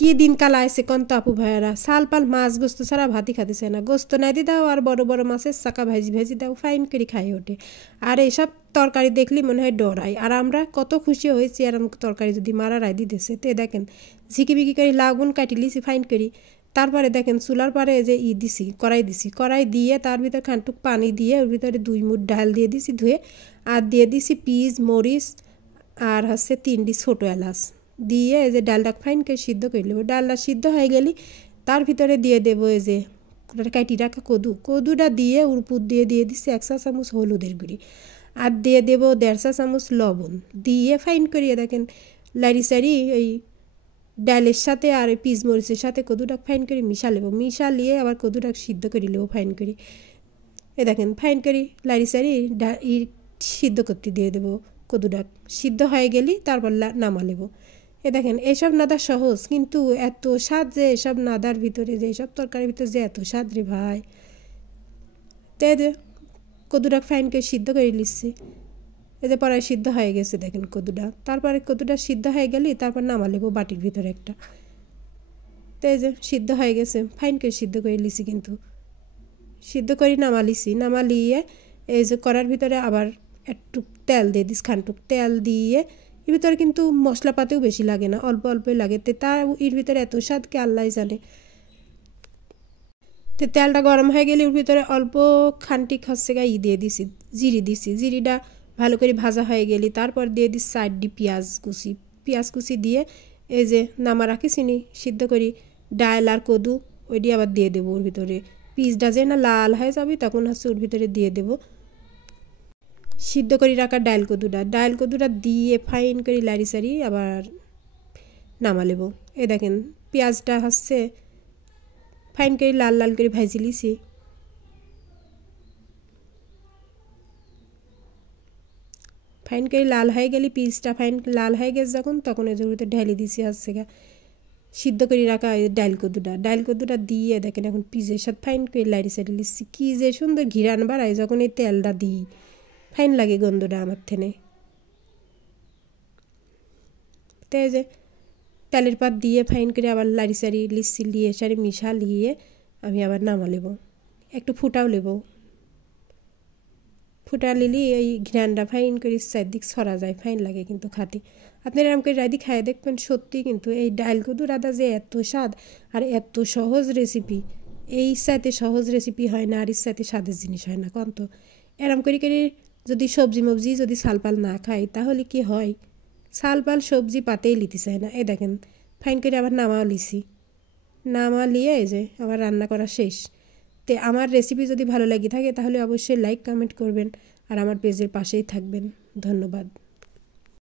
কি দিনকাল আইছে কোন তো আপু ভাইয়ারা সাল পাল মাছ গোস্ত ছাড়া ভাতই খাতেছে না গোস্ত নাই দি দাও আর বড় বড় মাছের চাকা ভাজি ভাজি দাও ফাইন করে খাই ওঠে আর এইসব তরকারি দেখলি মনে হয় ডরাই আর আমরা কত খুশি হয়েছি আর তরকারি যদি মারা রায় দিতেছে তে দেখেন ঝিকিবিকি করে লাগুন কাটি লিছি ফাইন করি তারপরে দেখেন চুলার পারে যে দিছি কড়াই দিয়ে তার ভিতরে খানটুক পানি দিয়ে ওর ভিতরে 2 মুঠ ডাল দিয়ে দিছি ধুয়ে আর দিয়ে দিছি পিঁয়াজ মরিচ আর হচ্ছে 3টি ছোটো এলাচ দিয়ে এই যে ডালটা ফাইন করে সিদ্ধ করে নেব ডালটা সিদ্ধ হয়ে গেলে তার ভিতরে দিয়ে দেবো এই যে কাটি রাখা কদুটা দিয়ে উপর দিয়ে দিচ্ছি 1 চা চামচ হলুদের গুঁড়ি আর দিয়ে দেবো 1.5 চা চামচ লবণ দিয়ে ফাইন করিয়ে দেখেন লাড়ি সারি এই ডালের সাথে আর পিঁয়াজ মরিচের সাথে কদুটা ফাইন করে মিশালিয়ে আবার কদুটা সিদ্ধ করে নেবো ফাইন করি এ দেখেন ফাইন করি লাড়ি সারি সিদ্ধ করতে দিয়ে দেবো কদুটা সিদ্ধ হয়ে গেলে তারপর নামা নেব এ দেখেন এইসব নাদা সহজ কিন্তু এত স্বাদ যে এসব নাদার ভিতরে যে এইসব তরকারির ভিতরে যে এত স্বাদ রে ভাই তাই যে কদুটা ফাইন করে সিদ্ধ করে নিচ্ছি এতে পরে সিদ্ধ হয়ে গেছে দেখেন কদুটা তারপরে কদুটা সিদ্ধ হয়ে গেলে তারপর নামা নেব বাটির ভিতরে একটা তাই যে সিদ্ধ হয়ে গেছে ফাইন করে সিদ্ধ করে নিছি কিন্তু সিদ্ধ করে নামালিয়ে এই যে কড়ার ভিতরে আবার একটু তেল দিয়ে দিস খানটুক তেল দিয়ে এর ভিতরে কিন্তু মশলাপাতিও বেশি লাগে না অল্প অল্পই লাগে তে তার এর ভিতরে এত স্বাদ কি আল্লাহ জানে তে তেলটা গরম হয়ে গেলে এর ভিতরে অল্প খানটিক হচ্ছে গা দিয়ে দিছি জিরিটা ভালো করে ভাজা হয়ে গেলে তারপর দিয়ে দিস 4টি পেঁয়াজ কুচি দিয়ে এই যে নামা রাখি চিনি সিদ্ধ করি ডাল আর কদু ওইটি আবার দিয়ে দেবো ওর ভিতরে পিসটা যে না লাল হয়ে যাবে তখন হচ্ছে ওর ভিতরে দিয়ে দেবো সিদ্ধ করে রাখা ডাল কদুটা দিয়ে ফাইন করে লাড়ি সারি আবার নামা নেব এ দেখেন পেঁয়াজটা হচ্ছে ফাইন করে লাল করে ভাজি লিছি ফাইন করে লাল হয়ে গেলে পিসটা ফাইন লাল হয়ে গেছে যখন তখন এর ভিতরে ঢেলে দিছি হচ্ছে গা সিদ্ধ করে রাখা ডাল কদুটা দিয়ে দেখেন এখন পিসের সাথে ফাইন করে লাড়ি সারি লিছি কি যে সুন্দর ঘিরান বাড়ায় যখন এই তেলটা দিই ফাইন লাগে গন্ধটা আমার থেনে তাই যে তেলের পাত দিয়ে ফাইন করে আবার লাড়ি সারি লিচ্ছি লিয়ে সারি মিশালিয়ে আমি আবার নামা নেব একটু ফুটাও নেব ফুটা নিলি এই ঘ্রানটা ফাইন করে চারদিক ছড়া যায় ফাইন লাগে কিন্তু খাতে আপনারা এরকম করে রাইদি খাই দেখবেন সত্যি কিন্তু এই ডাল কদু রাদা যে এত স্বাদ আর এত সহজ রেসিপি এই সাথে সহজ রেসিপি হয় না আর এর সাথে স্বাদের জিনিস হয় না কোন তো এরম করে যদি সবজি মবজি যদি সালপাল না খাই তাহলে কি হয় সালপাল সবজি পাতেই লিতে চায় না এই দেখেন ফাইন করে আবার নামা লিয়ে এই যে আবার রান্না করা শেষ তে আমার রেসিপি যদি ভালো লাগে থাকে তাহলে অবশ্যই লাইক কমেন্ট করবেন আর আমার পেজের পাশেই থাকবেন ধন্যবাদ।